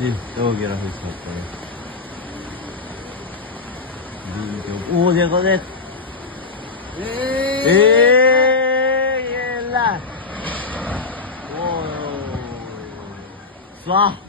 님, 여기랑 했었어요. 오, 내가 내. 예, 라. 오, 쏴.